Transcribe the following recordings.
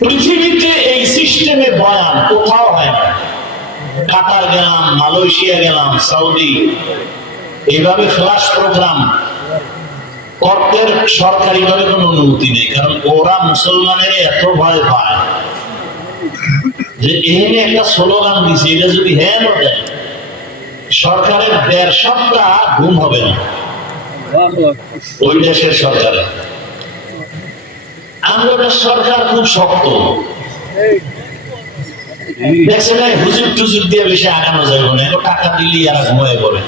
পৃথিবীতে এই সিস্টেমে বয়ান কোথাও হয় না। কাতার গেলাম, মালয়েশিয়া গেলাম, সৌদি, এইভাবে ফ্ল্যাশ প্রোগ্রাম করতে সরকারি ভাবে কোনো অনুমতি নেই, কারণ ওরা মুসলমানের এত ভয় পায় যে এখানে একটা স্লোগান দিছে, এটা যদি হ্যাঁ দেয় সরকারের 1.5 সপ্তাহ ঘুম হবে না ওই দেশের সরকারে। আমাদের সরকার খুব শক্ত, দেখছেন হুজুর টুজুর দিয়ে বেশি আগানো যাবে না, টাকা দিলেই আর ঘুমায় পড়ে।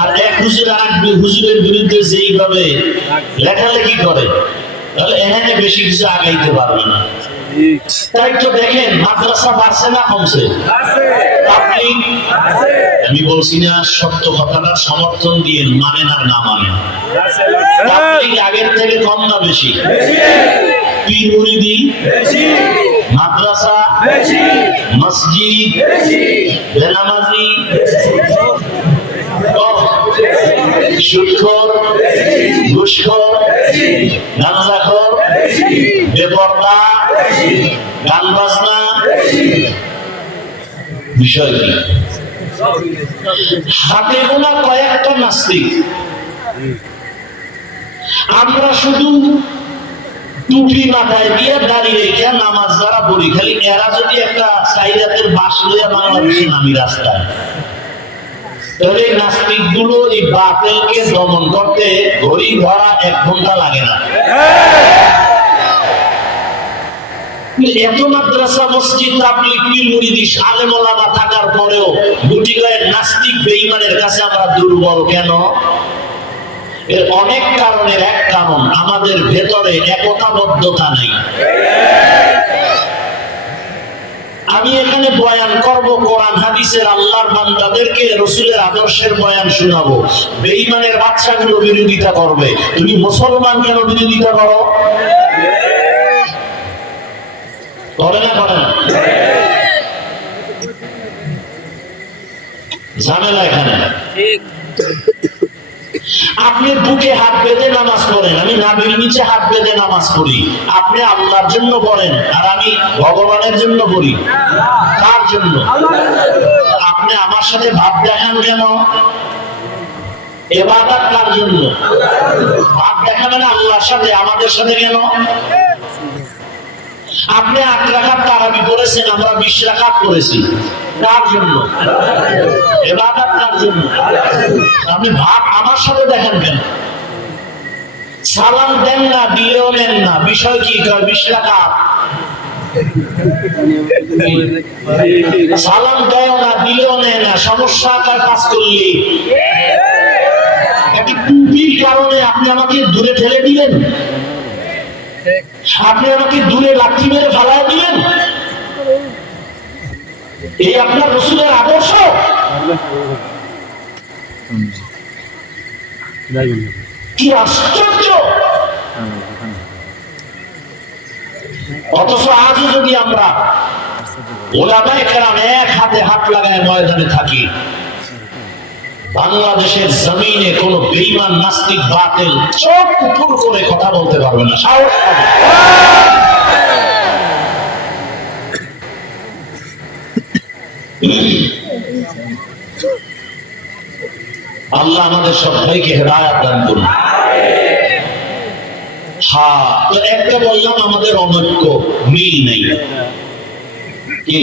আর এক হুজুর আর হুজুরের বিরুদ্ধে যেইভাবে লেখালেখি করে, তাহলে এখানে বেশি কিছু আগাইতে পারবে না। তাই তো দেখেন মাদ্রাসা বাড়ছে না কমছে? আমি বলছি না সত্য কথাটার সমর্থন দিয়ে মানেন আর না মানেন, আগের থেকে কম না বেশি? পীর মুরিদি মাদ্রাসা মসজিদ বেনামাজি সুদখোর ঘুষখোর গাঁজাখোর বেপরদা গান বাজনা, বিষয় কি? হাতে গোনা কয়েকটা নাস্তিক। আমরা শুধু টুপি মাথায় দিয়ে দাঁড়িয়ে রেখে নামাজ যারা পড়ি, খালি এরা যদি একটা সাইরাতের বাস লইয়া বাংলাদেশে নামি রাস্তায়, তাহলে নাস্তিক গুলো এই বাতিলকে দমন করতে ঘড়ি ধরা 1 ঘন্টা লাগে না। এত মাদ্রাসা মসজিদ তাবলীগ পীর মুরিদি আলেম ওলামা থাকার পরেও গুটি কয়েক নাস্তিক বেঈমানের কাছে আমরা দুর্বল কেন? এর অনেক কারণের এক কারণ আমাদের ভেতরে একতাবদ্ধতা নেই। আমি এখানে বয়ান করব কোরআন হাদিসের, আল্লাহর বান্দাদেরকে রাসূলের আদর্শের বয়ান শোনাবো। বেঈমানের বাচ্চাগুলো বিরোধিতা করবে, তুমি মুসলমান কেন বিরোধিতা করো? করে না করে না? ঝামেলা এখানে। আপনি বুকে হাত বেঁধে নামাজ পড়েন, আমি নাভির নিচে হাত বেঁধে নামাজ পড়ি। আপনি আল্লাহর জন্য পড়েন আর আমি ভগবানের জন্য পড়ি। কার জন্য? আপনি আমার সাথে ভাব দেখান কেন? ইবাদত কার জন্য? ভাব দেখাবেন আল্লাহর সাথে, আমাদের সাথে কেন? আপনি 8 রাকাত তারাবি পড়েছেন, আমরা 20 রাকাত পড়েছি, কার জন্য? ইবাদত কার জন্য? আপনি ভাব আমার সাথে দেখেন কেন? সালাম দেন না, দিলেও নেন না, বিষয় কি? 20 রাকাত। সালাম দেও না, দিলেও নেয় না, সমস্যা তার কাজ করলি। একটি টুপির কারণে আপনি আমাকে দূরে ঠেলে দিলেন, আপনি আমাকে দূরে লাঠি মেরে ফালায় দিলেন। এই আপনার রাসূলের আদর্শ? কি আশ্চর্য! অথচ আজও যদি আমরা ওলামায়ে কেরাম এক হাতে হাত লাগায় ময়দানে থাকি, বাংলাদেশের জমিনে কোন বেঈমান নাস্তিক বাতিল চোখ উপর করে কথা বলতে পারবে না, সাহস পাবে। আল্লাহ আমাদের সবাইকে হেদায়েত দান করুন। হ্যাঁ, তো একটা বললাম আমাদের অনৈক্য, মিল নেই। কি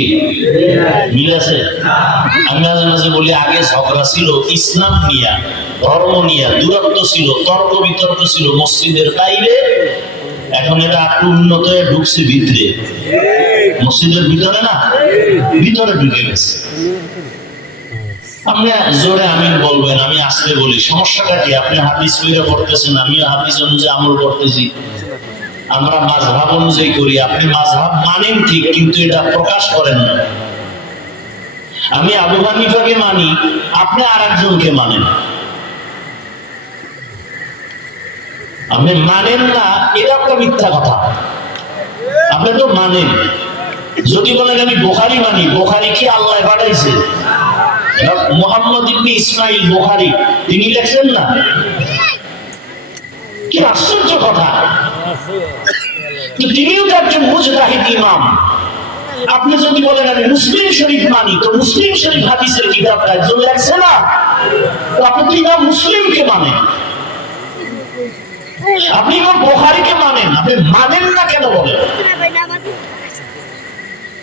মিল আছে? আমি মাঝে মাঝে বলি আগে ঝগড়া ছিল ইসলাম নিয়া, ধর্ম নিয়া, দূরত্ব ছিল, তর্ক বিতর্ক ছিল মসজিদের বাইরে, এখন এটা একটু উন্নত হয়ে ঢুকছে ভিতরে, মসজিদের ভিতরে না, ভিতরে ঢুকে গেছে। আপনি জোরে আমিন বলবেন, আমি আস্তে বলি, সমস্যাটা কি? আপনি হাদিস পড়ে পড়তেছেন, আমিও হাদিস অনুযায়ী আমল করতেছি, আমরা মাযহাব অনুযায়ী করি। আপনি মাযহাব মানেন ঠিক, কিন্তু এটা প্রকাশ করেন না। আমি আবু হানিফাকে মানি, আপনি আরেকজনকে মানেন। আপনি মানেন না, এটা একটা মিথ্যা কথা। আপনি তো মানেন। যদি বলেন আমি বুখারী মানি, বুখারী কি আল্লাহ পাঠাইছে? মুহাম্মদ ইবনে ইসমাইল বুখারী তিনি লেখছেন না? কি আশ্চর্য কথা। তিনিও একজন মুজতাহিদ ইমাম। আপনি যদি বলেন আমি মুসলিম শরীফ মানি, তো মুসলিম শরীফ হাদিসের কিতাবটা একজন লেখছে না, তো আপনি তো ইমাম মুসলিমকে মানেন, আপনি ইমাম বুখারীকে মানেন, আপনি মানেন না কেন বলেন?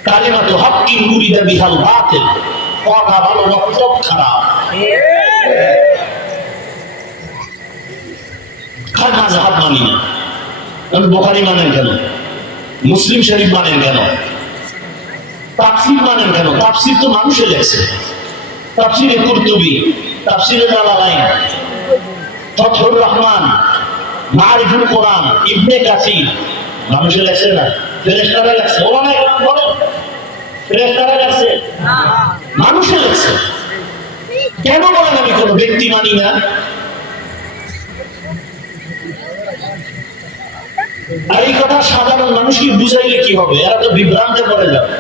কালিমাতু হাক্কিন মুরিদা বিহাল বাতিল, কথা ভালো মতলব খারাপ। খান মাযহাব মানি না, আপনি বুখারী মানেন কেন? মুসলিম শরীফ মানেন কেন? তাফসীর মানেন কেন? তাফসীর তো মানুষে লেখছে, তাফসীরে কুরতুবী, তাফসীরে জালালাইন, ফাতহুর রহমান, মারিফুল কোরআন, ইবনে কাসির মানুষে লেখছে না, ফেরেশতারা লেখছে। ওলামায়ে কেরাম বলেন ফেরেশতারা লেখছে না, মানুষে লেখছে। কেন বলেন আমি কোন ব্যক্তি মানি না? আর এই কথা সাধারণ মানুষকে বুঝাইলে কি হবে? এরা তো বিভ্রান্তে পড়ে যাবে।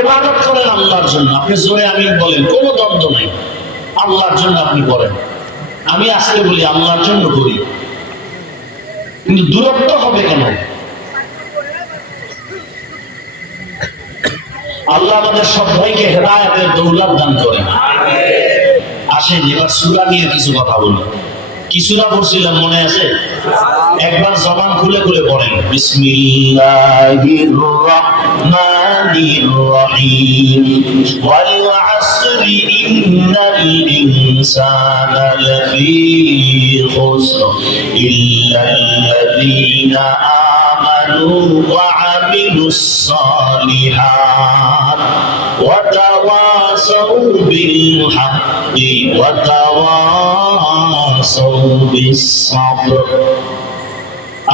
ইবাদত করেন আল্লাহর জন্য, আপনি জোরে আমিন বলেন, কোনো দ্বন্দ্ব নাই, আল্লাহর জন্য আপনি করেন। আমি আজকে বলি আল্লাহর জন্য করি, কিন্তু দূরত্ব হবে কেন? আল্লাহ আমাদের সবাইকে হেদায়েতের দৌলত দান করেন। আসেন এবার সূরা নিয়ে কিছু কথা বলি। কি সূরা পড়ছিলাম মনে আছে? একবার জবান খুলে খুলে পড়েন, বিসমিল্লাহির রাহমানির রহিম, ওয়াল আসরি ইন্নাল ইনসানা লাফি খুসর ইল্লাল্লাযীনা আমানু ওয়া আমিলুস সালিহাত ওয়া তাওয়াসাউ বিল হাক্কি ওয়া তাওয়াসাউ বিস সাবর।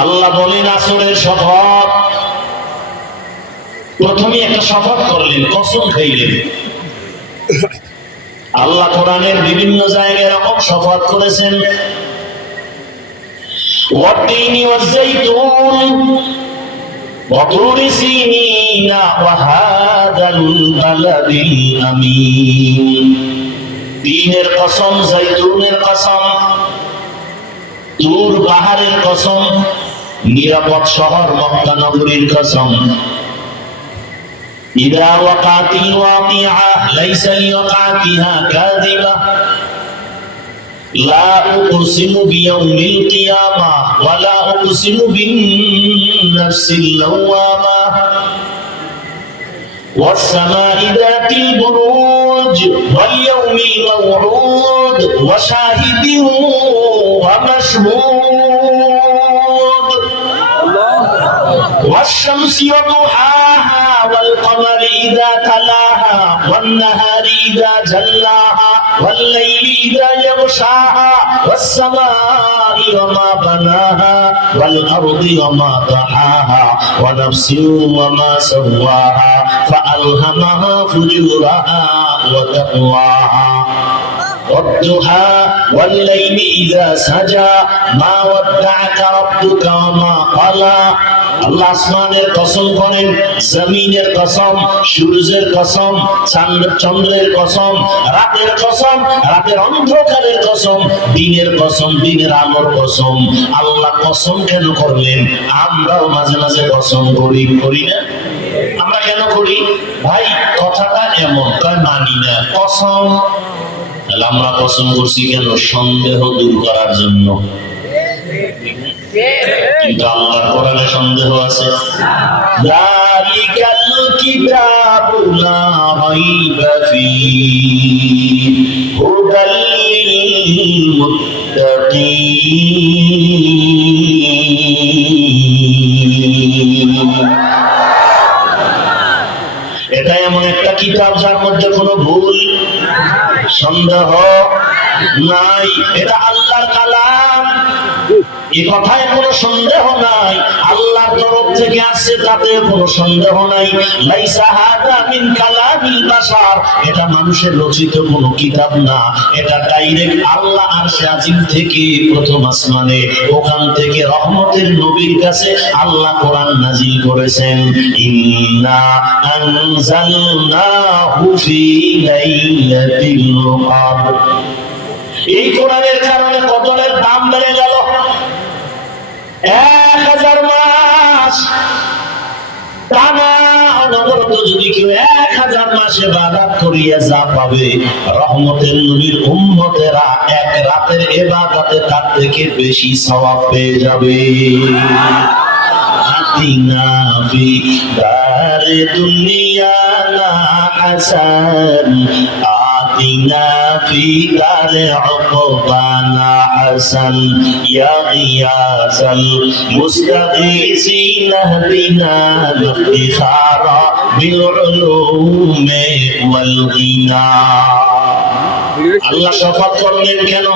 আল্লাহ বলেন আসরের শপথ। প্রথমে একটা শপথ করলেন, কসম খাইলেন। আল্লাহ কোরআনের বিভিন্ন জায়গায় এরকম শপথ করেছেন, ওয়াত-তিনি ওয়াজ-যাইতুন ওয়া তুরি সিনিনা ওয়া হাদাল বালাদিল আমিন। তিনের কসম, যাইতুনের কসম, তুর পাহাড়ের কসম, নিরাপদ শহর মক্কা নগরীর কসম। ইযা ওয়াকাতিল ওয়াকিআ লাইসা লিওয়াকাতিহা কাযিবা লা উকসিমু বিয়াউমিল কিয়ামা ওয়া লা উকসিমু বিন নাফসিল লাওয়ামা ওয়াস সামাই যাতিল বুরুজ ওয়াল ইয়াউমিল মাওউদ ওয়া শাহিদিন ওয়া মাশহুদ والشمس وضحاها والقمر إذا تلاها والنهار إذا جلاها والليل إذا يغشاها والسماء وما بناها والأرض وما طحاها ونفس وما سواها فألهمها فجورها وتقواها والضحى والليل إذا سجى ما ودعك ربك وما قلى। আল্লাহ আসমানের কসম করেন, জমিনের কসম, সূর্যের কসম, চন্দ্রের কসম, রাতের কসম, রাতের অন্ধকারের কসম, দিনের কসম, দিনের আলোর কসম। আল্লাহ কসম কেন করলেন? আমরাও মাঝে মাঝে কসম করি, করি না? আমরা কেন করি ভাই? কথাটা এমন, মানি না কসম। তাহলে আমরা কসম করছি কেন? সন্দেহ দূর করার জন্য। কিন্তু আল্লাহর কোরআনে সন্দেহ আছে। যালিকাল কিতাবু লা রাইবা ফীহি হুদাল লিল মুত্তাকিন। এটা এমন একটা কিতাব যার মধ্যে কোনো ভুল সন্দেহ নাই। এটা আল্লাহর কালাম, এই কথায় কোনো সন্দেহ নাই। আল্লাহর তরফ থেকে আসছে, তাতে কোনো সন্দেহ নাই। লাইসা হাদা মিন কালামিল বাশার, এটা মানুষের রচিত কোনো কিতাব না। এটা ডাইরেক্ট আল্লাহ আরশে আজিম থেকে প্রথম আসমানে, ওখান থেকে রহমতের নবীর কাছে আল্লাহ কোরআন নাজিল করেছেন। ইন্না আনজালনাহু ফি লাইলাতিল কদর। এই কোরআনের কারণে কদরের দাম বেড়ে গেল। 1000 মাস টানা অনবরত যদি কেউ 1000 মাস ইবাদত করিয়া যা পাবে, রহমতের নবীর উম্মতেরা এক রাতের ইবাদতে তার থেকে বেশি সওয়াব পেয়ে যাবে। আতিনা ফি দারে দুনিয়া না হাসান, আতিনা ফি দারে উকবানা হাসান, ইয়া গিয়াসাল মুস্তাগীসিন ইহদিনা ইফতিখারা বিল উলুমি ওয়াল গিনা। আল্লাহ শপথ করলেন কেন?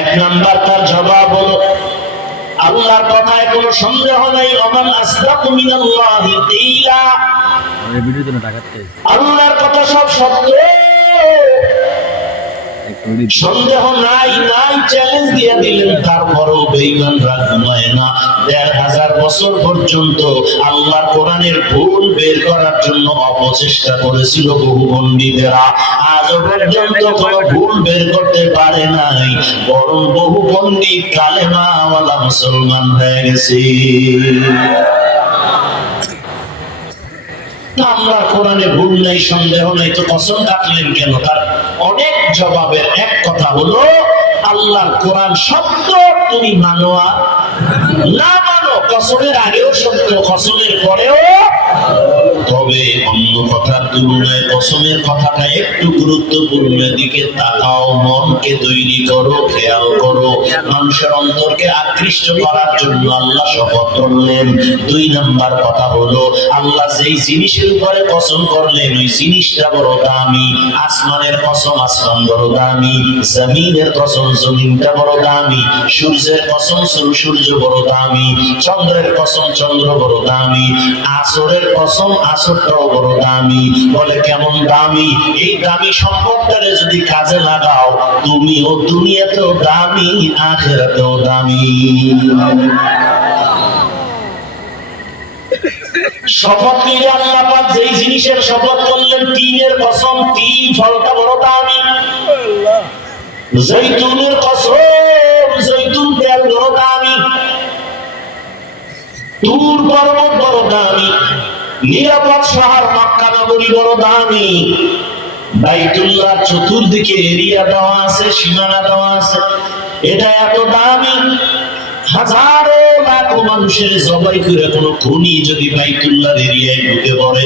এক নাম্বার তার জবাব হলো, আল্লাহর কথায় কোনো সন্দেহ নাই, ওমান আসদাকু মিনাল্লাহি কিলা, আল্লাহর কথা সব সত্য, সন্দেহ নাই, নাই চ্যালেঞ্জ দিয়ে দিলেন। তারপরেও বেঈমানরা ঘুমায় না। 1500 বছর পর্যন্ত আল্লাহর কোরআনের ভুল বের করার জন্য অপচেষ্টা করেছিল বহু পণ্ডিতেরা, আজও পর্যন্ত কোনো ভুল বের করতে পারে নাই, বরং বহু পণ্ডিত কালেমাওয়ালা মুসলমান হয়ে গেছে। আল্লাহর কোরআনে ভুল নাই, সন্দেহ নাই, তো কসম কাটলেন কেন? তার অনেক জবাবের এক কথা হলো, আল্লাহর কোরআন সত্য, তুমি মানো আর না মানো, কসমের আগেও সত্য, কসমের পরেও। তবে অন্য কথার তুলনায় কসমের কথাটা একটু গুরুত্বপূর্ণ, দিকে তাকাও, মনকে তৈরি করো, খেয়াল করো। মানুষের অন্তরকে আকৃষ্ট করার জন্য আল্লাহ শপথ করলেন। 2 নাম্বার কথা হলো, আল্লাহ যেই জিনিসের উপরে কসম করলেন ওই জিনিসটা বড় দামি। আসমানের কসম, আসমান বড় দামি। জমিনের কসম, জমিনটা বড় দামি। সূর্যের কসম, সূর্য বড় দামি। চন্দ্রের কসম, চন্দ্র বড় দামি। আসরের কসম, আসরটাও বড় দামি। বলে কেমন দামি? এই দামি সম্পদটারে যদি কাজে লাগাও, তুমিও দুনিয়াতেও দামি, আখিরাতেও দামি। শপথ নিয়ে আল্লাহ পাক যেই জিনিসের শপথ করলেন, তিনের কসম, 3 ফলটা বড় দামি। জৈতুনের কসম, জৈতুন তেল বড় দামি। তুর পর্বত বড় দামি। নিরাপদ শহর মক্কা নগরী বড় দামি। বাইতুল্লাহ চতুর্দিকে এরিয়া দেওয়া আছে, সীমানা দেওয়া আছে, এটা এত দামি। হাজারো লাখো মানুষের জবাই করে কোনো খুনি যদি বাইতুল্লাহর এরিয়ায় ঢুকে পড়ে,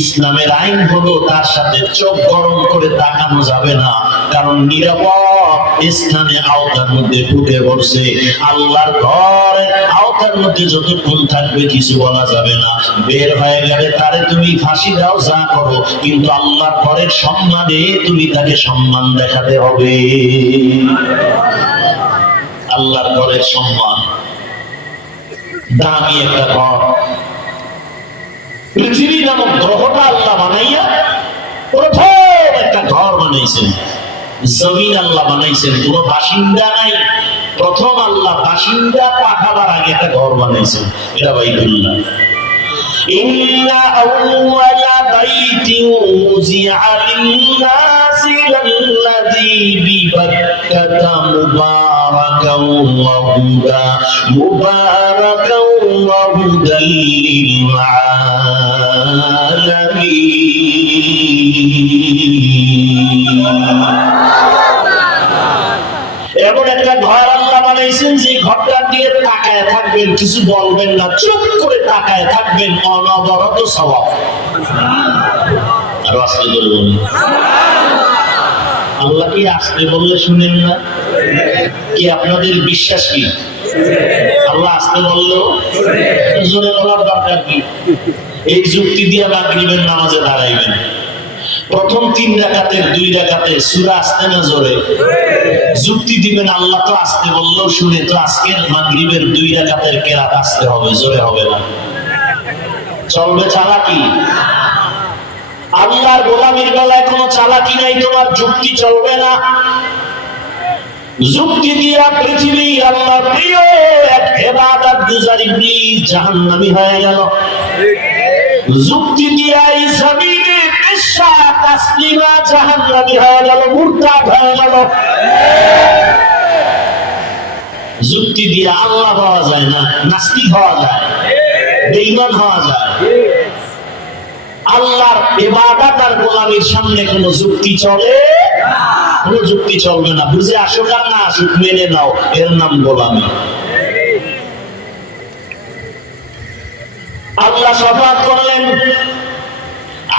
ইসলামের আইন হলো তার সাথে চোখ গরম করে তাকানো যাবে না, কারণ নিরাপদ স্থানে আওতার মধ্যে ঢুকে পড়ছে। আল্লাহর ঘরের আওতার মধ্যে যতক্ষণ থাকবে কিছু বলা যাবে না। বের হয়ে গেলে তারে তুমি ফাঁসি দাও, যা করো, কিন্তু আল্লাহর ঘরের সম্মানে তুমি তাকে সম্মান দেখাতে হবে। আল্লাহর ঘরের সম্মান দামি একটা ঘর। পৃথিবী নামক গ্রহটা আল্লাহ বানাইয়া প্রথম একটা ঘর বানাইছেন। জমিন আল্লাহ বানাইছেন, কোনো বাসিন্দা নাই। প্রথম আল্লাহ বাসিন্দা পাঠাবার আগে একটা ঘর বানাইছেন, এটা বাইতুল্লাহ। ইন্না আউওয়ালা বাইতিন উযিআ লিন-নাসি লাল্লাযী বিবাক্কাতা মুবারাকান ওয়া হুদা, মুবারাকান ওয়া হুদাল লিল-আলামিন। এমন একটা ঘর আল্লাহ বানাইছেন যে ঘরটা দিয়ে তাকায় থাকবেন, কিছু বলবেন না, চুপ করে তাকায় থাকবেন, অনবরত সওয়াব। আর আসতে বলবেন আল্লাহ কি আসতে বললে শুনেন না? কি আপনাদের বিশ্বাস কি আল্লাহ আসতে বললেও জোরে বলার দরকার কি? এই যুক্তি দিয়ে মাগরিবের নামাজে দাঁড়াইবেন, প্রথম 3 রাকাতের 2 রাকাতে সূরা আসতে না জোরে যুক্তি দিবেন, আল্লাহ তো আসতে বললেও শুনে, তো আজকের মাগরিবের 2 রাকাতের কেরাত আসতে হবে, জোরে হবে না। চলবে চালাকি? আল্লাহর গোলামীর বেলায় কোনো চালাকি নাই, তোমার যুক্তি চলবে না। যুক্তি দিয়া পৃথিবী আল্লাহর প্রিয় এক ইবাদত গুজার ইবলিস জাহান্নামী হয়ে গেল। যুক্তি দিয়া এই জমিনে বেশ্যা তাসলিমা জাহান্নামী হয়ে গেল, মুরতাদ হয়ে গেল। যুক্তি দিয়ে আল্লাহ হওয়া যায় না, নাস্তিক হওয়া যায়, বেঈমান হওয়া যায়। আল্লাহর ইবাদত আর গোলামির সামনে কোনো যুক্তি চলে না, কোনো যুক্তি চলবে না। বুঝে আসুক আর না আসুক, মেনে নাও, এর নাম গোলামি। আল্লাহ শফাত করলেন,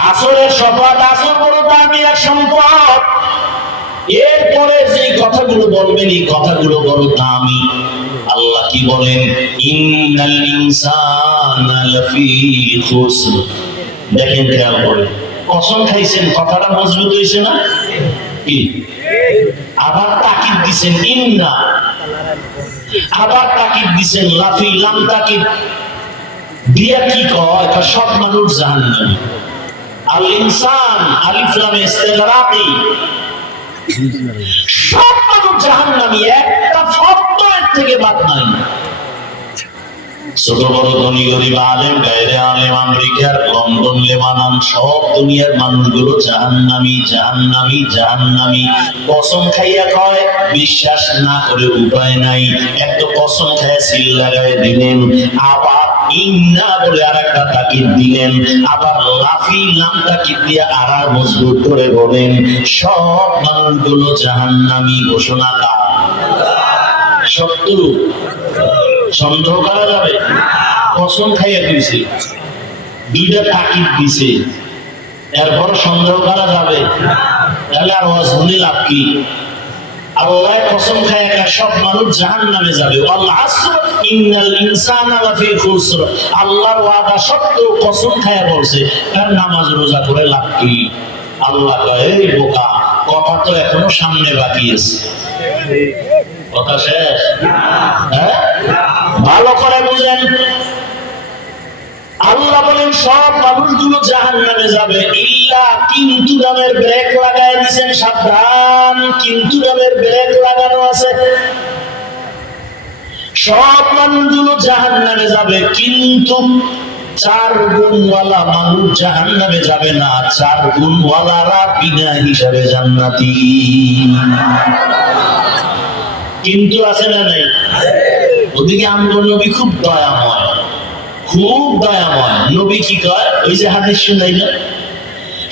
আসরের শফাত, আসর বড় দামি এক সম্পদ। এরপরে যে কথাগুলো বলবেন, এই কথাগুলো বড় দামি। আল্লাহ কি বলেন? ইন্নাল ইনসানা লাফি খুসর। দেখেন, খেয়াল করে, কসম খাইছেন, কথাটা মজবুত হয়েছে না? কি আবার তাকিদ দিছেন ইন্না, আবার তাকিদ দিছেন লাফি, লাম তাকিদ দিয়া কি কয়? সব মানুষ জাহান্নামী। আল ইনসান আলিফ লামে ইস্তিগরাকি, সব মানুষ জাহান্নামী, একটা শব্দ এর থেকে বাদ নাই। ছোট বড়, ধনী গরিব, আলেম গায়রে আলেম, আমেরিকার লন্ডন, লেবানন, সব দুনিয়ার মানুষগুলো জাহান্নামী, জাহান্নামী, জাহান্নামী। কসম খাইয়া কয়, বিশ্বাস না করে উপায় নাই। একটা কসম খাইয়া সিল লাগায় দিলেন, আবার ইন্না বলে আরেকটা তাকিদ দিলেন, আবার লাফি লাম তাকিদ দিয়ে আবার মজবুত করে বলেন, সব মানুষগুলো জাহান্নামী। ঘোষণা কার? সত্য, সন্দেহ করা যাবে? কসম খাইয়া দিয়েছে, দুইটা তাকিদ দিছে, এরপর সন্দেহ করা যাবে? তাহলে আর ওয়াজ শুনে লাভ কি? আল্লাহ কসম খাইয়া সব মানুষ জাহান্নামে যাবে। আল্লাহ আসর ইন্নাল ইনসানা লাফি খুসর। আল্লাহর ওয়াদা সত্য, কসম খাইয়া বলছে। তার নামাজ রোজা করে লাভ কি? আল্লাহ কয়, এই বোকা, কথা তো এখনো সামনে বাকি আছে। কথা শেষ? হ্যাঁ, ভালো করে বুঝেন। আল্লাহ বলেন সব মানুষগুলো জাহান্নামে যাবে, ইল্লা, কিন্তু নামের ব্রেক লাগায় দিয়েছেন। সাবধান, কিন্তু নামের ব্রেক লাগানো আছে। সব মানুষগুলো জাহান্নামে যাবে, কিন্তু 4 গুণওয়ালা মানুষ জাহান্নামে যাবে না। 4 গুণওয়ালারা বিনা হিসাবে জান্নাতি। কিন্তু আছে না নাই? ওদিকে আমগো নবী খুব দয়াময়, খুব দয়াময়। নবী কি কয়? ওই যে হাদিস শুনাইল,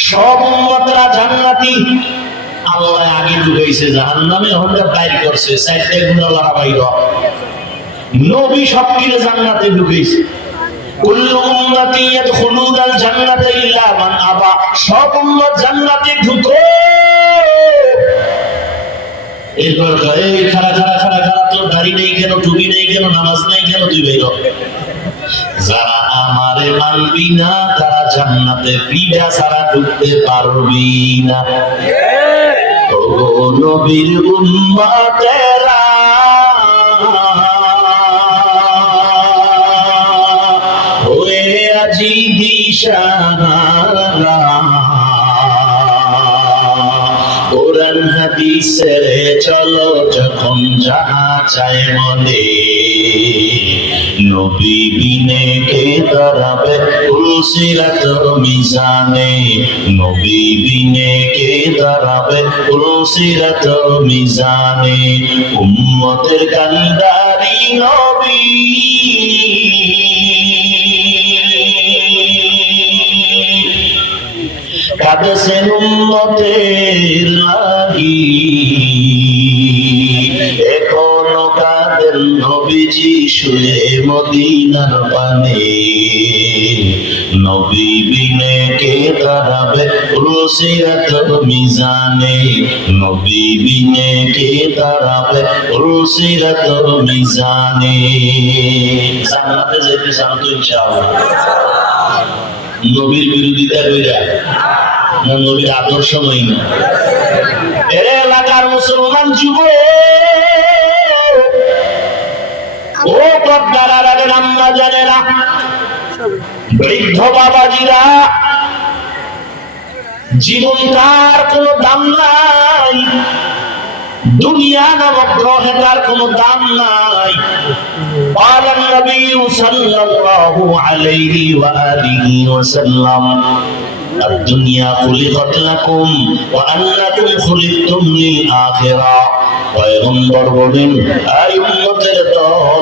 সব উম্মতরা জান্নাতি। আল্লাহ আগে ঢুকাইছে জাহান্নামে, আমরা বাইর করছে 4টা গুণওয়ালারা বাইর। নবী সবকিছু জান্নাতে ঢুকাইছে। কুল্লু উম্মতি ইয়াদখুলুনাল জান্নাতা ইল্লা মান আবা। সব উম্মত জান্নাতে ঢুকো। এরপর এই খাড়া খাড়া খাড়া খাড়া, তোর দাড়ি নেই কেন, টুপি নেই কেন, নামাজ নাই কেন, তুই বের হ। যারা আমারে মানবি না, তারা জান্নাতে পিঠা ছাড়া ঢুকতে পারবি না। ও নবীর উম্মতেরা, ওয়ে আজি দিশাহারা, কোরআন হাদিসে চলো যখন যাহা চায় মনে, নবী বিনে কে দাঁড়াবে পুলসিরাত মিজানে, নবী বিনে কে দাঁড়াবে পুলসিরাত মিজানে। উম্মতের কান্দারি নবী, কাঁদেছেন উম্মতের লাগি, এখনো কাঁদেন নবীজি শুয়ে মদিনার পানে, নবী বিনে কে দাঁড়াবে পুলসিরাত মিজানে, নবী বিনে কে দাঁড়াবে পুলসিরাত মিজানে। জান্নাতে যেতে চান তো ইনশাআল্লাহ? নবীর বিরোধিতা কইরা না, নবীর আদর্শ নই না? এলাকার মুসলমান যুবক, ও পর্দার আড়ালের আম্মা জানেরা, বৃদ্ধ বাবাজিরা, জীবন তার কোনো দাম নাই, দুনিয়া নামক গ্রহে তার কোনো দাম নাই। قال النبي صلى الله عليه وآله وسلم الدنيا خلقت لكم وأنكم خلقتم للآخرة পয়গম্বর বলেন, এই উম্মতের দল,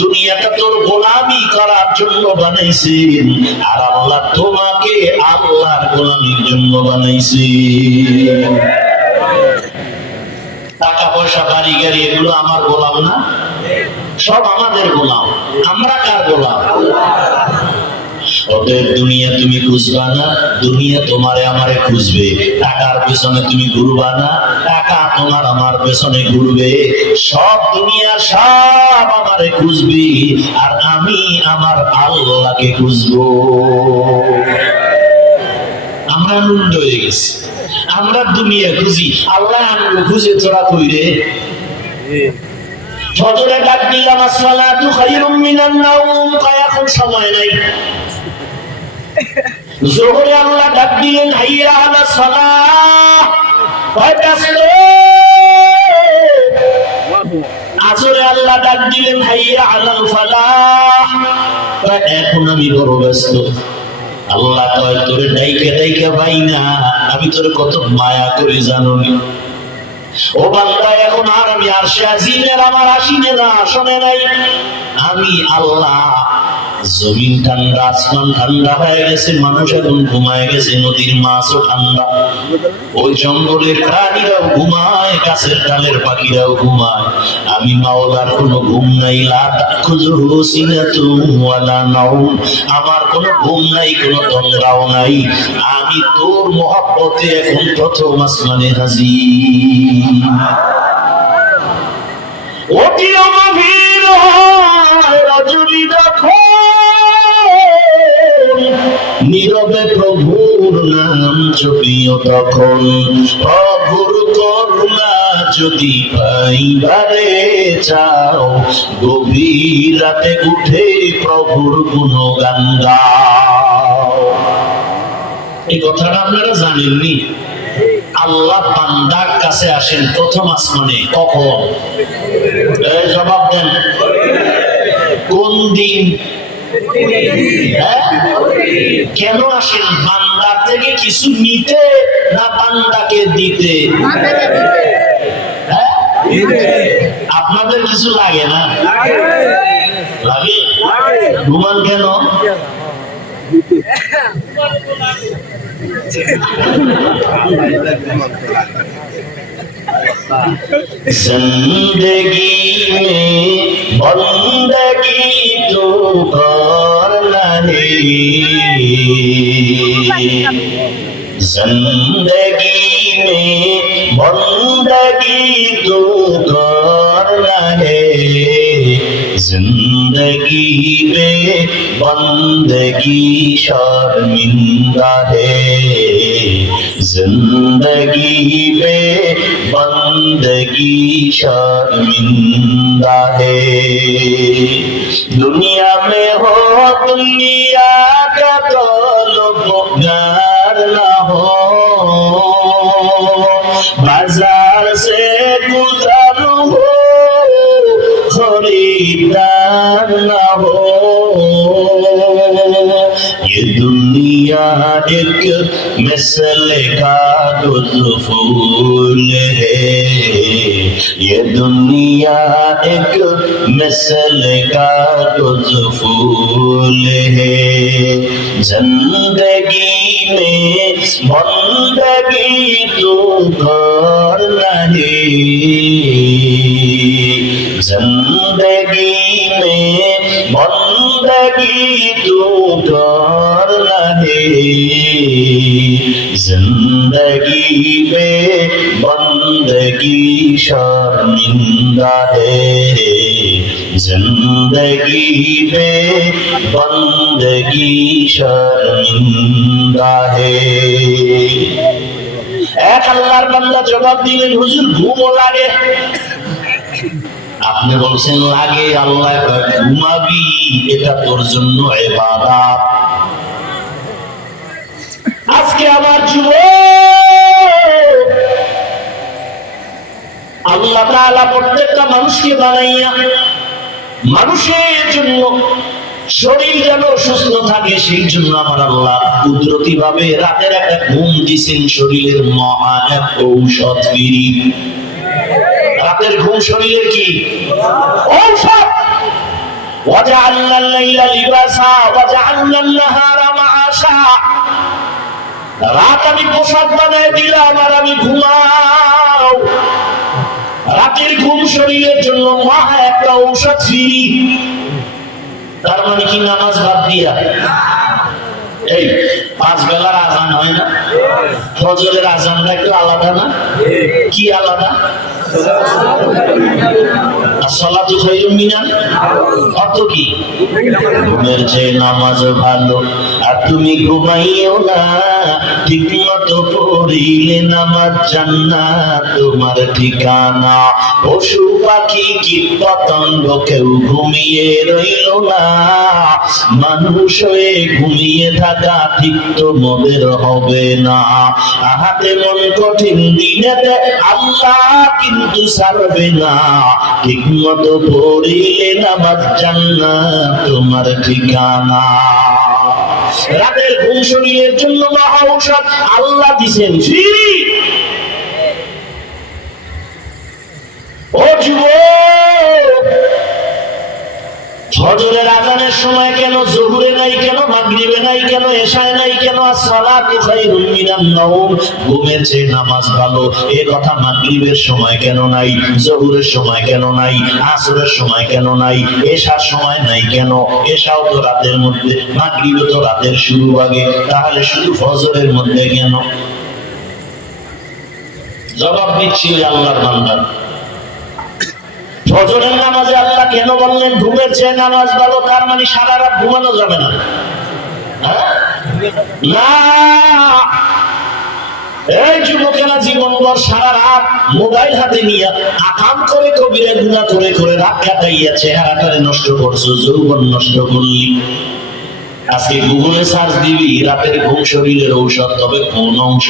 দুনিয়াটা তোর গোলামি করার জন্য বানাইছেন, আর আল্লাহ তোমাকে আল্লাহর গোলামির জন্য বানাইছেন। টাকা পয়সা বাড়ি গাড়ি এগুলো আমার গোলাম না, সব আমাদের গোলাম। আমরা কার গোলাম? অতএব দুনিয়া তুমি খুঁজবা না, দুনিয়া তোমারে আমারে খুঁজবে। টাকার পেছনে তুমি ঘুরবা না, টাকা তোমার আমার পেছনে ঘুরবে। সব দুনিয়া সব আমারে খুঁজবে, আর আমি আমার আল্লাহকে খুঁজবো। আমরা মুন্ড হয়ে গেছি, আমরা দুনিয়া খুঁজি, আল্লাহ আমাকে খুঁজে তোরা কইরে। ফজরে ডাক দিলাম, আসসালাতু খায়রুম মিনান নাওম, কয় এখন সময় নাই। যোহরে আল্লাহ ডাক দিলেন, হাইয়া আলাস সালাহ, কয় ব্যস্ত। আসরে আল্লাহ ডাক দিলেন, হাইয়া আলাল ফালাহ, কয় এখন আমি বড় ব্যস্ত। আল্লাহ কয়, তোরে ডাইকা ডাইকা পাই না, আমি তোরে কত মায়া করে জানি। ও বান্দা, এখন আর আমি আরশে আজিমের আমার আসিনে না, শোনে নাই। আমি আল্লাহ, জমিন ঠান্ডা, আসমান ঠান্ডা হয়ে গেছে, মানুষ এখন ঘুমায় গেছে, নদীর মাছও ঠান্ডা, ওই জঙ্গলের প্রাণীরাও ঘুমায়, গাছের ডালের পাখিরাও ঘুমায়। আমি মাওলার কোনো ঘুম নাই, লা তাখুযুহু সিনাতুন ওয়ালা নাওম, আমার কোনো ঘুম নাই, কোনো তন্দ্রাও নাই। আমি তোর মহব্বতে এখন প্রথম আসমানে হাজির। অতিও গভীর হয় রজনী যখন, নীরবে প্রভুর নাম জপিও তখন। প্রভুর করুণা যদি পাইবারে চাও, গভীর রাতে উঠে প্রভুর গুণগান গাও। এই কথাটা আপনারা জানেননি? আল্লাহ বান্দার কাছে আসেন প্রথম আসমানে কখন? জবাব দেন, কোন দিন? কেন আসেন? বান্দার থেকে কিছু নিতে না বান্দাকে দিতে? আপনাদের কিছু লাগে না? লাগে? ঘুমান কেন? जिंदगी में बंदगी तो करना है, जिंदगी में बंदगी तो करना है, जिंदगी में बंदगी शर्मिंदा है, जिंदगी में बंदगी शर्मिंदा है। दुनिया में हो दुनिया का तलबगार ना हो, बाजार से गुजर हो खरीदार ना हो। ये दुनिया एक मिसल कागज फूल है, ये दुनिया एक मिसल कागज फूल है। जिंदगी में बंदगी तो करना है, जिंदगी में बंदगी तो करना है, जिंदगी में बंदगी शर्मिंदा है, जिंदगी में बंदगी शर्मिंदा है। এক আল্লাহর বান্দা জবাব দিলেন, হুজুর ঘুমও লাগে। আপনি বলছেন লাগে, আল্লাহ ঘুমাবি, এটা তোর জন্য ইবাদত। আজকে আমার যুবক, আল্লাহ তাআলা প্রত্যেকটা মানুষকে বানাইয়া মানুষের জন্য শরীর যেন সুস্থ থাকে, সেই জন্য আমার আল্লাহ কুদরতি ভাবে রাতের একটা ঘুম দিছেন, শরীরের মহা এক ঔষধ ফিরি। রাতের ঘুম শরীরের কি ঔষধ। ওয়াজআলনা আল-লাইলা লিবাসা ওয়াজআলনা আন-নাহারা মাআশা। রাত আমি পোশাক বানায় দিলাম আর আমি ঘুমাও। রাতের ঘুম শরীরের জন্য মহা একটা ঔষধ ফিরি। তার মানে কি নামাজ বাদ দিয়া? এই 5 বেলার আজান হয় না, ফজরের আজানটা একটু আলাদা না? কি আলাদা? আসসালাতু খায়রুম মিনান, অর্থ কি? ঘুমের চেয়ে নামাজ ভালো, আর তুমি ঘুমাইও না, ঠিক মতো পড়িলে নামাজ জান্নাত তোমার ঠিকানা। পশু পাখি কীট পতঙ্গ কেউ ঘুমিয়ে রইল না, মানুষ হয়ে ঘুমিয়ে থাকা ঠিক তোমাদের হবে না। আহাতে মন কঠিন দিনেতে আল্লাহ কিন্তু ছাড়বে না, ঠিক মতো পড়িলে নামাজ জান্নাত তোমার ঠিকানা। রাতের ঘুম শরীরের জন্য মহা ঔষধ আল্লাহ দিছেন ফ্রি। ও যুবক, ফজরের আজানের সময় কেন জোহরে নাই, কেন মাগরিবে নাই, কেন এশায় নাই, কেন আসসালাতু খায়রুম মিনান নাওম, ঘুমের চেয়ে নামাজ ভালো, এ কথা মাগরিবের সময় কেন নাই, জোহরের সময় কেন নাই, আসরের সময় কেন নাই, এশার সময় নাই কেন? এশাও তো রাতের মধ্যে, মাগরিবও তো রাতের শুরু আগে, তাহলে শুধু ফজরের মধ্যে কেন? জবাব দিচ্ছি ওই আল্লাহর বান্দা। ফজরের নামাজে আল্লাহ কেন বললেন ঘুমের চেয়ে নামাজ ভালো? তার মানে সারা রাত ঘুমানো যাবে না? না, এই যুবকেরা জীবনভর সারা রাত মোবাইল হাতে নিয়ে আকাম করে কবিরা গুনাহ করে করে রাত কাটাইয়া চেহারাটারে নষ্ট করছো, যৌবন নষ্ট করলি। আজকে গুগলে সার্চ দিবি রাতের ঘুম শরীরের ঔষধ, তবে কোন অংশ?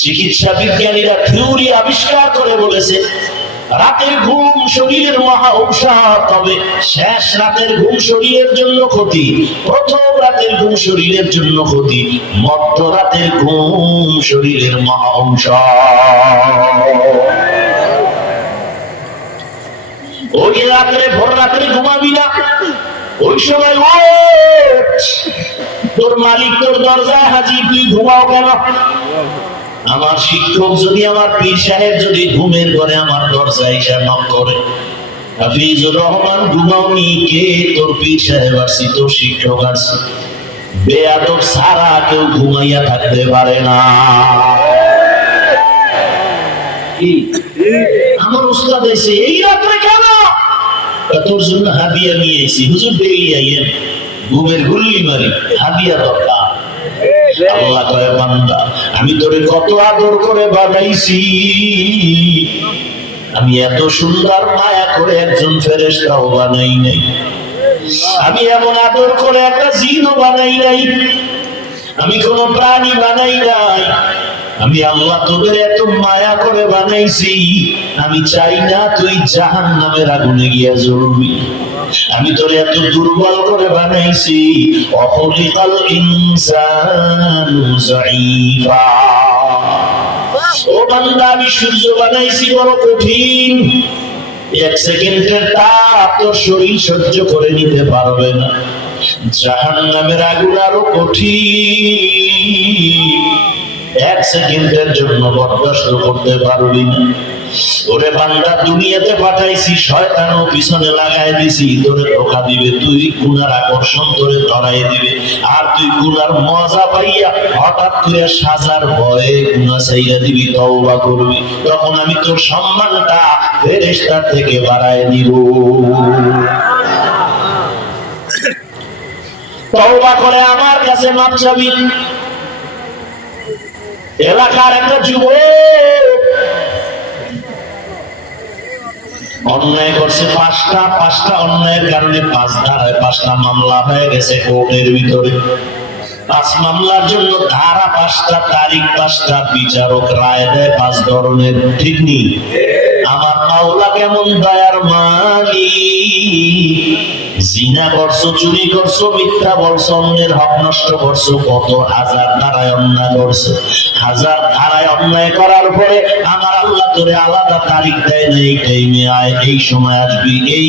চিকিৎসা বিজ্ঞানীরা থিওরি আবিষ্কার করে বলেছে রাতের ঘুম শরীরের মহা ঔষধ, তবে শেষ রাতের ঘুম শরীরের জন্য ক্ষতি, প্রথম রাতের ঘুম শরীরের জন্য ক্ষতি, মধ্য রাতের ঘুম শরীরের মহা ঔষধ। ওই রাত্রে ভোর রাত্রে ঘুমাবি না, ওই সময় ওঠ, তোর মালিক তোর দরজায় হাজির, তুই ঘুমাও কেন? আমার শিক্ষক যদি, আমার পীর সাহেব যদি ঘুমের ঘরে আমার দরজায় এসে নক করে, হাফিজুর রহমান ঘুমাওনি? কে? তোর পীর সাহেব আসছি, তোর শিক্ষক আসছি। বেয়াদব সারা কেউ ঘুমাইয়া থাকতে পারে না। আমার উস্তাদ এসে এই রাত্রে কেন? তোর জন্য হাদিয়া নিয়ে এসেছি। হুজুর ডেইলি আইয়েন, ঘুমের গুল্লি মারি, হাদিয়া দরকার। আল্লাহ কয় বান্দা, আমি তোরে কত আদর করে বানাইছি, আমি এত সুন্দর মায়া করে একজন ফেরেশতাও বানাই নাই, আমি এমন আদর করে একটা জিনও বানাই নাই, আমি কোন প্রাণী বানাই নাই। আমি আল্লাহ তোদের এত মায়া করে বানাইছি, আমি চাই না তুই জাহান্নামের আগুনে গিয়া জ্বলবি। আমি তোরে এত দুর্বল করে বানাইছি, অখলিকাল ইনসানু যায়ীফা। ও বান্দা, আমি সূর্য বানাইছি বড় কঠিন, 1 সেকেন্ডের তাপ তোর শরীর সহ্য করে নিতে পারবে না। জাহান্নামের আগুন আরো কঠিন, 1 সেকেন্ডের জন্য বরদাস্ত করতে পারবি না। ওরে বান্দা, দুনিয়াতে পাঠাইছি, শয়তানও পিছনে লাগাই দিছি, তোরে ধোঁকা দিবে, তুই গুনার আকর্ষণ তোরে ধরাই দিবে, আর তুই গুনার মজা পাইয়া হঠাৎ করে সাজার ভয়ে গুনাহ ছাইরা দিবি, তওবা করবি, তখন আমি তোর সম্মানটা ফেরেশতার থেকে বাড়ায় দিব। তওবা করে আমার কাছে মাপ চাবি। এলাকার একটা যুবক অন্যায় করছে, 5টা অন্যায়ের কারণে 5 ধারায় 5টা মামলা হয়ে গেছে কোর্টের ভিতরে। 5 মামলার জন্য ধারা 5টা, তারিখ 5টা, বিচারক রায় দেয় 5 ধরনের। ঠিক নেই? আমার মাওলা কেমন দয়ার মালিক, জিনা করছো, চুরি করছো, মিথ্যা বলছো, অন্যের হক নষ্ট করছো, কত হাজার ধারায় অন্যায় করছো। হাজার ধারায় অন্যায় করার পরে আমার আল্লাহ তোরে আলাদা তারিখ দেয় না, এই টাইমে আয়, এই সময় আসবি, এই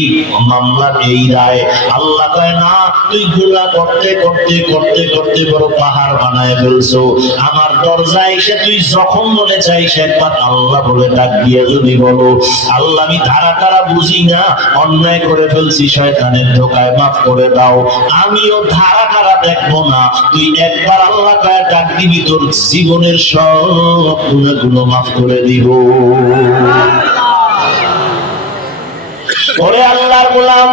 মামলার এই রায়। আল্লাহ কয় না, তুই গুনাহ করতে করতে করতে করতে বড় পাহাড় বানায় ফেলছো। আমার দরজায় এসে তুই যখন মনে চাইস একবার আল্লাহ বলে ডাক দিয়ে যদি বলো, আল্লাহ আমি ধারা টারা বুঝি না, অন্যায় করে ফেলছি, শয়তানের ধোকায় মাফ করে দাও, আমিও ধারা টারা দেখবো না, তুই একবার আল্লাহ কয় ডাক দিবি, তোর জীবনের সব গুনাহগুলো মাফ করে দিব। ওরে আল্লাহর গোলাম,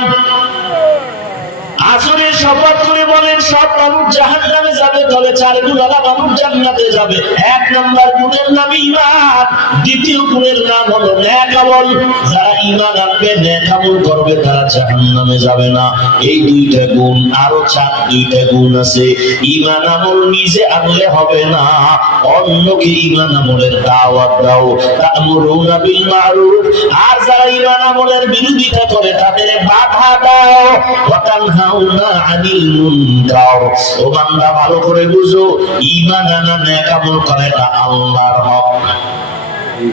আসরের শপথ করে বলেন সব মানুষ জাহান্নামে যাবে, তবে 4 গুণওয়ালা মানুষ জান্নাতে যাবে। 1 নম্বর গুণের নাম ঈমান, দ্বিতীয় গুণের নাম হলো নেক আমল। যারা ঈমান আনবে, নেক আমল করবে, তারা জাহান্নামে যাবে না। এই 2টা গুণ, আরো 2টা গুণ আছে। ঈমান আমল নিজে আনলে হবে না, অন্যকে ঈমান আমলের দাওয়াত দাও। তা'মুরুনা বিল মা'রুফ, আর যারা ঈমান আমলের বিরোধিতা করে তাদের বাধা দাও। ওয়া তানহাউনা আনিল মুনকার, ও বান্দা ভালো করে বুঝো, ঈমান আনা, নেক আমল করা এটা আল্লাহর হক।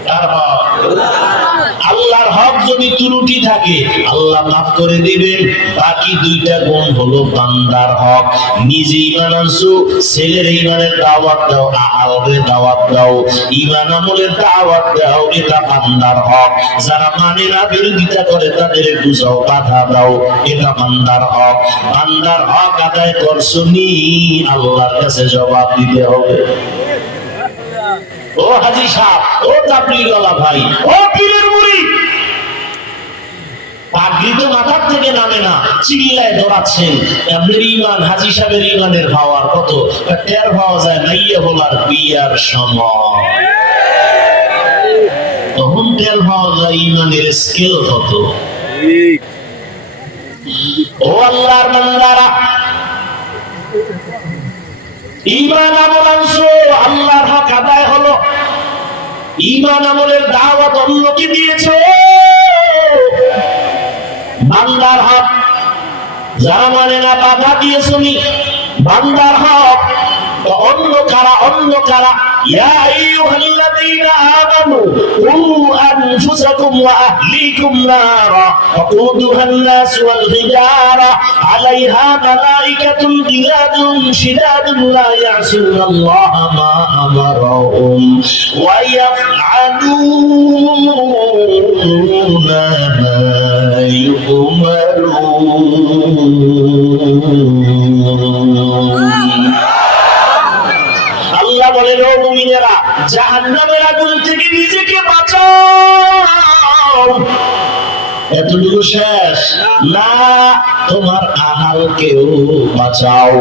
কার হক? আল্লাহর হক। যদি ত্রুটি থাকে আল্লাহ মাফ করে দিবেন। বাকি 2টা গুণ হলো বান্দার হক। নিজে ঈমান আনছো, ছেলের ঈমানের দাওয়াত দাও, আহলের দাওয়াত দাও, ঈমান আমলের দাওয়াত দাও, এটা বান্দার হক। যারা মানে না, বিরোধিতা করে, তাদের বুঝাও, বাধা দাও, এটা বান্দার হক। বান্দার হক আদায় করছো নি, আল্লাহর কাছে জবাব দিতে হবে। ও হাজী সাহেব, ও তাবলীগওয়ালা ভাই, ও পীরের মুরিদ, পাগড়ি তো মাথার থেকে নামে না, চিল্লায় দৌড়াচ্ছেন। আপনার ঈমান, হাজী সাহেবের ঈমানের পাওয়ার কত টের পাওয়া যায় নাইয়া বলার বিয়ার সময়, তখন টের পাওয়া যায় ঈমানের স্কেল কত। ও আল্লাহর বান্দারা, ঈমান আমল আনছো, আল্লাহর হক আদায় হলো। ঈমান আমলের দাওয়াত অন্যকে দিয়েছো, বান্দার হক। যারা মানে না, বাধা দিয়েছো নি, বান্দার হক। অন্য কারা? অন্য কারা? ইয়া আইয়ুহাল্লাযীনা আমানু কু আনফুসাকুম ওয়া আহলিকুম নারা ওয়াকুদুহান নাস ওয়াল হিজারা আলাইহা মালাইকাতুন গিলাদুন শিদাদুন লা ইয়াসুনাল্লাহা মা আমারাহুম ওয়া ইয়াফআলুনা মা ইউমারুন। আল্লাহ বলেন, ও মুমিনেরা, জাহান্নামের আগুন থেকে নিজেকে বাঁচাও। এতটুকু শেষ না, তোমার আহালকেও বাঁচাও।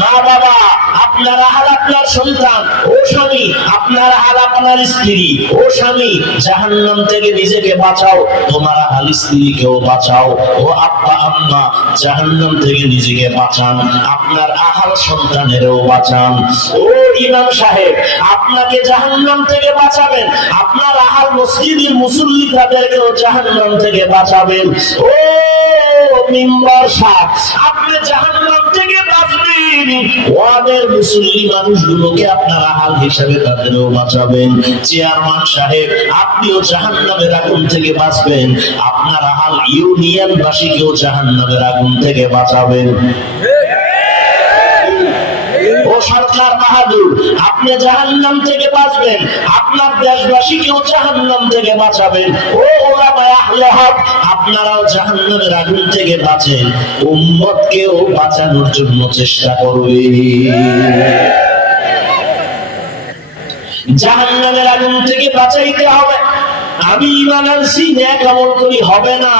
মা বাবা, আপনার আহাল আপনার সন্তান, ও স্বামী আপনার আহাল আপনার স্ত্রী, ও স্বামী জাহান্নাম থেকে নিজেকে বাঁচাও, তোমার আহাল স্ত্রীকেও বাঁচাও। ও আব্বা আম্মা, জাহান্নাম থেকে নিজেকে বাঁচান, আপনার আহাল সন্তানেরও বাঁচান। ও ইমাম সাহেব, আপনাকে জাহান্নাম থেকে বাঁচাবেন, আপনার আহাল মসজিদের মুসল্লি তাদেরকেও জাহান্নাম থেকে বাঁচাবেন। ও মিম্বার সাহেব, আপনি জাহান্নাম থেকে বাঁচবেন, ওয়াদের মুসল্লি মানুষগুলোকে আপনার আহাল হিসাবে তাদেরও বাঁচাবেন। চেয়ারম্যান সাহেব, আপনিও জাহান্নামের আগুন থেকে বাঁচবেন, আপনার আহাল ইউনিয়নবাসীকেও জাহান্নামের আগুন থেকে বাঁচাবেন। ও সরকার বাহাদুর, আপনি জাহান্নাম থেকে বাঁচবেন, আপনার দেশবাসীকেও জাহান্নাম থেকে বাঁচাবেন। ও ওলামায়ে আহলে হক, আপনারাও জাহান্নামের আগুন থেকে বাঁচেন, উম্মতকেও বাঁচানোর জন্য চেষ্টা করবেন। জাহান্নামের আগুন থেকে বাঁচাইতে হবে। আমি ঈমান আনছি, নেক আমল করি, হবে না।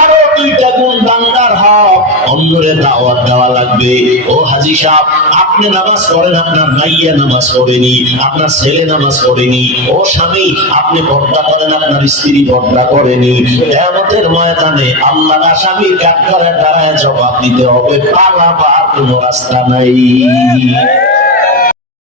আরো 2টা গুণ বান্দার হক, অন্যরে দাওয়াত দেওয়া লাগবে। ও হাজী সাহেব, আপনি নামাজ পড়েন, আপনার মাইয়া নামাজ পড়েনি, আপনার ছেলে নামাজ পড়েনি। ও স্বামী, আপনি পর্দা করেন, আপনার স্ত্রী পর্দা করেনি। কিয়ামতের ময়দানে আল্লাহর আসামির কাঠগড়ায় দাঁড়ায় জবাব দিতে হবে, পালাবার কোনো রাস্তা নাই।